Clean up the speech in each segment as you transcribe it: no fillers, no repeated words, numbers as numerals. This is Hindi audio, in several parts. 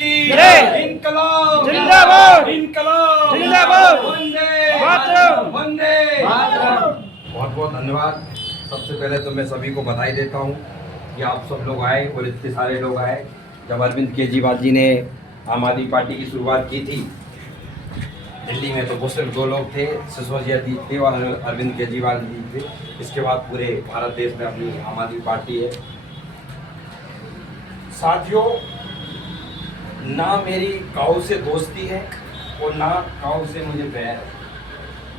की जय। इनकलाब जिंदाबाद। इनकलाब जिंदाबाद। वंदे मातरम। वंदे मातरम। बहुत बहुत धन्यवाद। सबसे पहले तो मैं सभी को बधाई देता हूँ कि आप सब लोग आए और इतने सारे लोग आए। जब अरविंद केजरीवाल जी ने आम आदमी पार्टी की शुरुआत की थी दिल्ली में, तो वो सिर्फ दो लोग थे, सिसोदिया जी थे और अरविंद केजरीवाल जी थे। इसके बाद पूरे भारत देश में अपनी आम आदमी पार्टी है। साथियों, ना मेरी काऊ से दोस्ती है और ना काऊ से मुझे बैर है।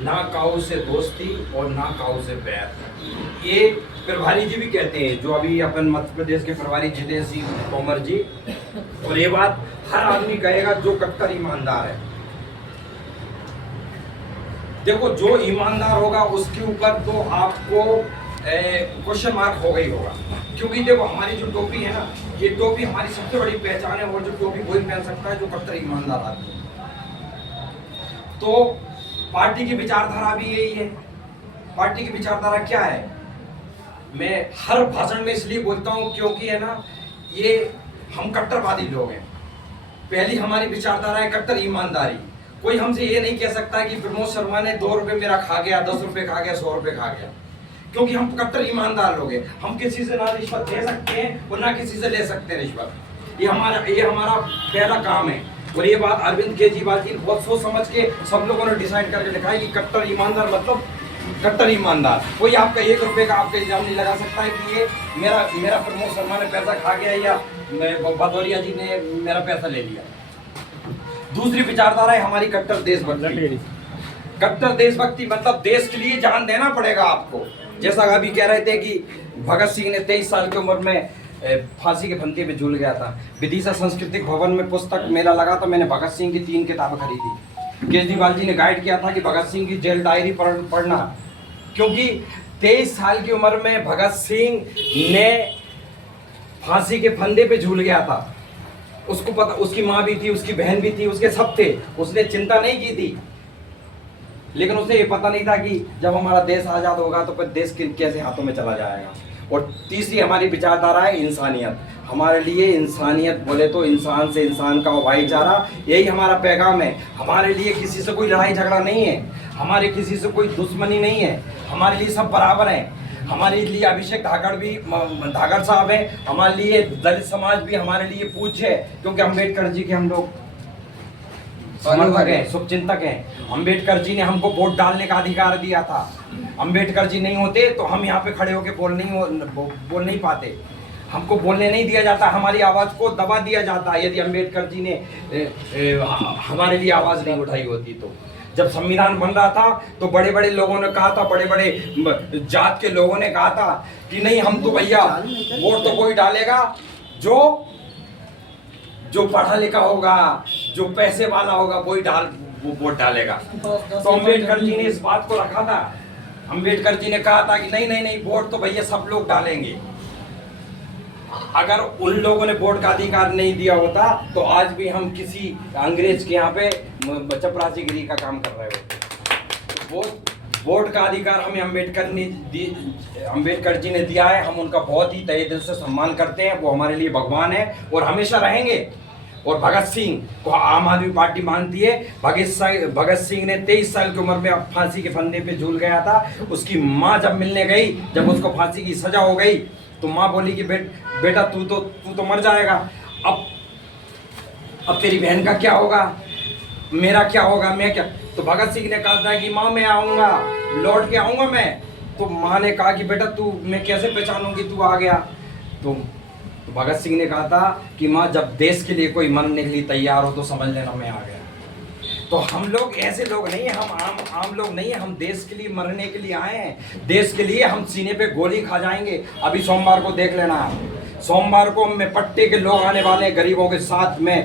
ना काऊ से दोस्ती और ना काऊ से बैर। ये प्रभारी जी भी कहते हैं, जो अभी अपन मध्य प्रदेश के प्रभारी जितेंद्र सिंह तोमर जी। और ये बात हर आदमी कहेगा जो कट्टर ईमानदार है। देखो, जो ईमानदार होगा उसके ऊपर तो आपको क्वेश्चन मार्क हो गई होगा, क्योंकि देखो हमारी जो टोपी है ना, ये टोपी हमारी सबसे बड़ी पहचान है और जो टोपी वही पहन सकता है जो कट्टर ईमानदार आदमी है। तो पार्टी की विचारधारा भी यही है। पार्टी की विचारधारा क्या है, मैं हर भाषण में इसलिए बोलता हूँ क्योंकि है ना, ये हम कट्टरवादी लोग हैं। पहली हमारी विचारधारा है कट्टर ईमानदारी। कोई हमसे ये नहीं कह सकता कि प्रमोद शर्मा ने 2 रुपए मेरा खा गया, 10 रुपए खा गया, 100 रुपए खा गया, क्योंकि हम कट्टर ईमानदार लोग हैं। हम किसी से ना रिश्वत दे सकते हैं और ना किसी से ले सकते हैं रिश्वत। ये हमारा पहला काम है। और ये बात अरविंद केजरीवाल जी बहुत सोच समझ के सब लोगों ने डिसाइड करके लिखा है कि कट्टर ईमानदार मतलब कट्टर ईमानदार। कोई आपका 1 रुपए का आपका इल्जाम नहीं लगा सकता है कि ये मेरा प्रमोद शर्मा ने पैसा खा गया या भदौरिया जी ने मेरा पैसा ले लिया। दूसरी विचारधारा है हमारी कट्टर देशभक्ति। कट्टर देशभक्ति मतलब देश के लिए जान देना पड़ेगा आपको। जैसा अभी कह रहे थे कि भगत सिंह ने 23 साल की उम्र में फांसी के फंदे पे झूल गया था। विदिशा सांस्कृतिक भवन में पुस्तक मेला लगा था, मैंने भगत सिंह की 3 किताबें खरीदी। केजरीवाल जी ने गाइड किया था कि भगत सिंह की जेल डायरी पढ़ना, क्योंकि 23 साल की उम्र में भगत सिंह ने फांसी के फंदे पे झूल गया था। उसको पता, उसकी माँ भी थी, उसकी बहन भी थी, उसके सब थे। उसने चिंता नहीं की थी, लेकिन उसे ये पता नहीं था कि जब हमारा देश आज़ाद होगा तो फिर देश कैसे हाथों में चला जाएगा। और तीसरी हमारी विचारधारा है इंसानियत। हमारे लिए इंसानियत बोले तो इंसान से इंसान का भाईचारा, यही हमारा पैगाम है। हमारे लिए किसी से कोई लड़ाई झगड़ा नहीं है, हमारे किसी से कोई दुश्मनी नहीं है, हमारे लिए सब बराबर हैं। हमारे लिए अभिषेक धाकड़ साहब हैं, हमारे लिए दलित समाज भी हमारे लिए पूज्य है, क्योंकि अम्बेडकर जी के हम लोग समर्थक हैं, शुभचिंतक हैं। अम्बेडकर जी ने हमको वोट डालने का अधिकार दिया था। अम्बेडकर जी नहीं होते तो हम यहाँ पे खड़े होके बोल नहीं पाते। हमको बोलने नहीं दिया जाता, हमारी आवाज़ को दबा दिया जाता यदि अम्बेडकर जी ने हमारे लिए आवाज़ नहीं उठाई होती। तो जब संविधान बन रहा था तो बड़े बड़े लोगों ने कहा था, बड़े बड़े जात के लोगों ने कहा था कि नहीं, हम तो भैया वोट तो कोई डालेगा जो पढ़ा लिखा होगा, जो पैसे वाला होगा, वो वोट डालेगा। तो अम्बेडकर जी ने इस बात को रखा था। अम्बेडकर जी ने कहा था कि नहीं, वोट तो भैया सब लोग डालेंगे। अगर उन लोगों ने वोट का अधिकार नहीं दिया होता तो आज भी हम किसी अंग्रेज के यहाँ पे चपरासीगिरी का काम कर रहे होते। वोट का अधिकार हमें अम्बेडकर जी ने दिया है। हम उनका बहुत ही तहे दिल से सम्मान करते हैं। वो हमारे लिए भगवान है और हमेशा रहेंगे। और भगत सिंह को आम आदमी पार्टी मानती है। भगत सिंह ने 23 साल की उम्र में फांसी के फंदे पे झूल गया था। उसकी माँ जब मिलने गई, जब उसको फांसी की सजा हो गई, तो माँ बोली कि बेटा तू तो मर जाएगा, अब तेरी बहन का क्या होगा, मेरा क्या होगा, मैं क्या। तो भगत सिंह ने कहा था कि माँ मैं आऊँगा, लौट के आऊँगा मैं। तो माँ ने कहा कि बेटा मैं कैसे पहचानूंगी तू आ गया। तो भगत सिंह ने कहा था कि माँ जब देश के लिए कोई मरने के लिए तैयार हो तो समझ लेना मैं आ गया। तो हम लोग ऐसे लोग नहीं हैं, हम आम लोग नहीं हैं, हम देश के लिए मरने के लिए आए हैं। देश के लिए हम सीने पे गोली खा जाएंगे। अभी सोमवार को देख लेना, सोमवार को मैं पट्टे के लोग आने वाले हैं गरीबों के साथ। मैं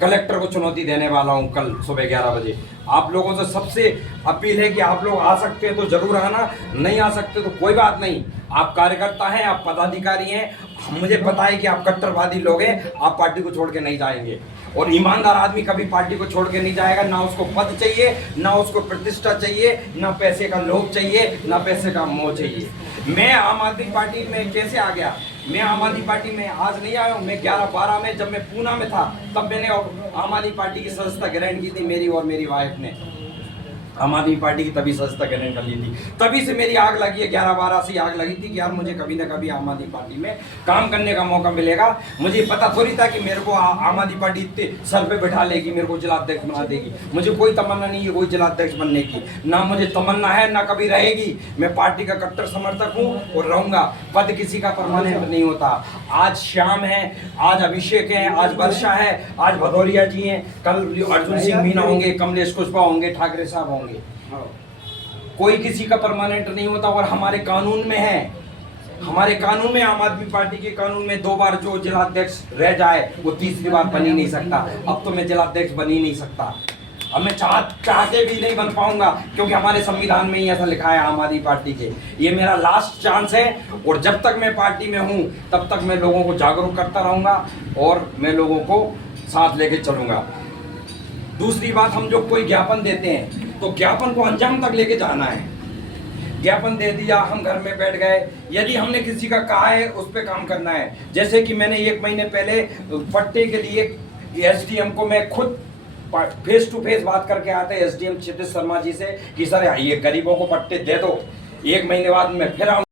कलेक्टर को चुनौती देने वाला हूं कल सुबह 11 बजे। आप लोगों से सबसे अपील है कि आप लोग आ सकते हैं तो जरूर आना, नहीं आ सकते तो कोई बात नहीं। आप कार्यकर्ता हैं, आप पदाधिकारी हैं, मुझे पता है कि आप कट्टरवादी लोग हैं, आप पार्टी को छोड़ के नहीं जाएंगे। और ईमानदार आदमी कभी पार्टी को छोड़ के नहीं जाएगा। ना उसको पद चाहिए, ना उसको प्रतिष्ठा चाहिए, ना पैसे का लोभ चाहिए, ना पैसे का मोह चाहिए। मैं आम आदमी पार्टी में कैसे आ गया, मैं आम आदमी पार्टी में आज नहीं आया हूँ, मैं 11-12 में जब मैं पूना में था तब मैंने आम आदमी पार्टी की सदस्यता ग्रहण की थी, मेरी और मेरी वाइफ ने आम आदमी पार्टी की तभी सदस्यता ग्रहण कर ली थी। तभी से मेरी आग लगी है, 11-12 से आग लगी थी कि यार मुझे कभी ना कभी आम आदमी पार्टी में काम करने का मौका मिलेगा। मुझे पता थोड़ी था कि मेरे को आम आदमी पार्टी इतने सर पे बैठा लेगी, मेरे को जिलाध्यक्ष बना देगी। मुझे कोई तमन्ना नहीं है कोई जिलाध्यक्ष बनने की, ना मुझे तमन्ना है ना कभी रहेगी। मैं पार्टी का कट्टर समर्थक हूँ और रहूंगा। पद किसी का परमानेंट नहीं होता। आज श्याम है, आज अभिषेक है, आज वर्षा है, आज भदौरिया जी हैं, कल अर्जुन सिंह मीना होंगे, कमलेश कुशवाहा होंगे, ठाकरे साहब होंगे। कोई किसी का परमानेंट नहीं होता। और हमारे कानून में है, हमारे कानून में, आम आदमी पार्टी के कानून में 2 बार जो जिलाध्यक्ष रह जाए वो तीसरी बार बन ही नहीं सकता। अब तो मैं जिलाध्यक्ष बन ही नहीं सकता, अब मैं चाह के भी नहीं बन पाऊंगा, क्योंकि हमारे संविधान में ही ऐसा लिखा है आम आदमी पार्टी के। ये मेरा लास्ट चांस है और जब तक मैं पार्टी में हूँ तब तक मैं लोगों को जागरूक करता रहूंगा और मैं लोगों को साथ लेके चलूंगा। दूसरी बात, हम जो कोई ज्ञापन देते हैं तो ज्ञापन को अंजाम तक लेके जाना है। ज्ञापन दे दिया, हम घर में बैठ गए, यदि हमने किसी का कहा है उस पर काम करना है। जैसे कि मैंने 1 महीने पहले पट्टे के लिए एसडीएम को मैं खुद फेस टू फेस बात करके आया था, एसडीएम क्षितिज शर्मा जी से, कि सर ये गरीबों को पट्टे दे दो। 1 महीने बाद मैं फिर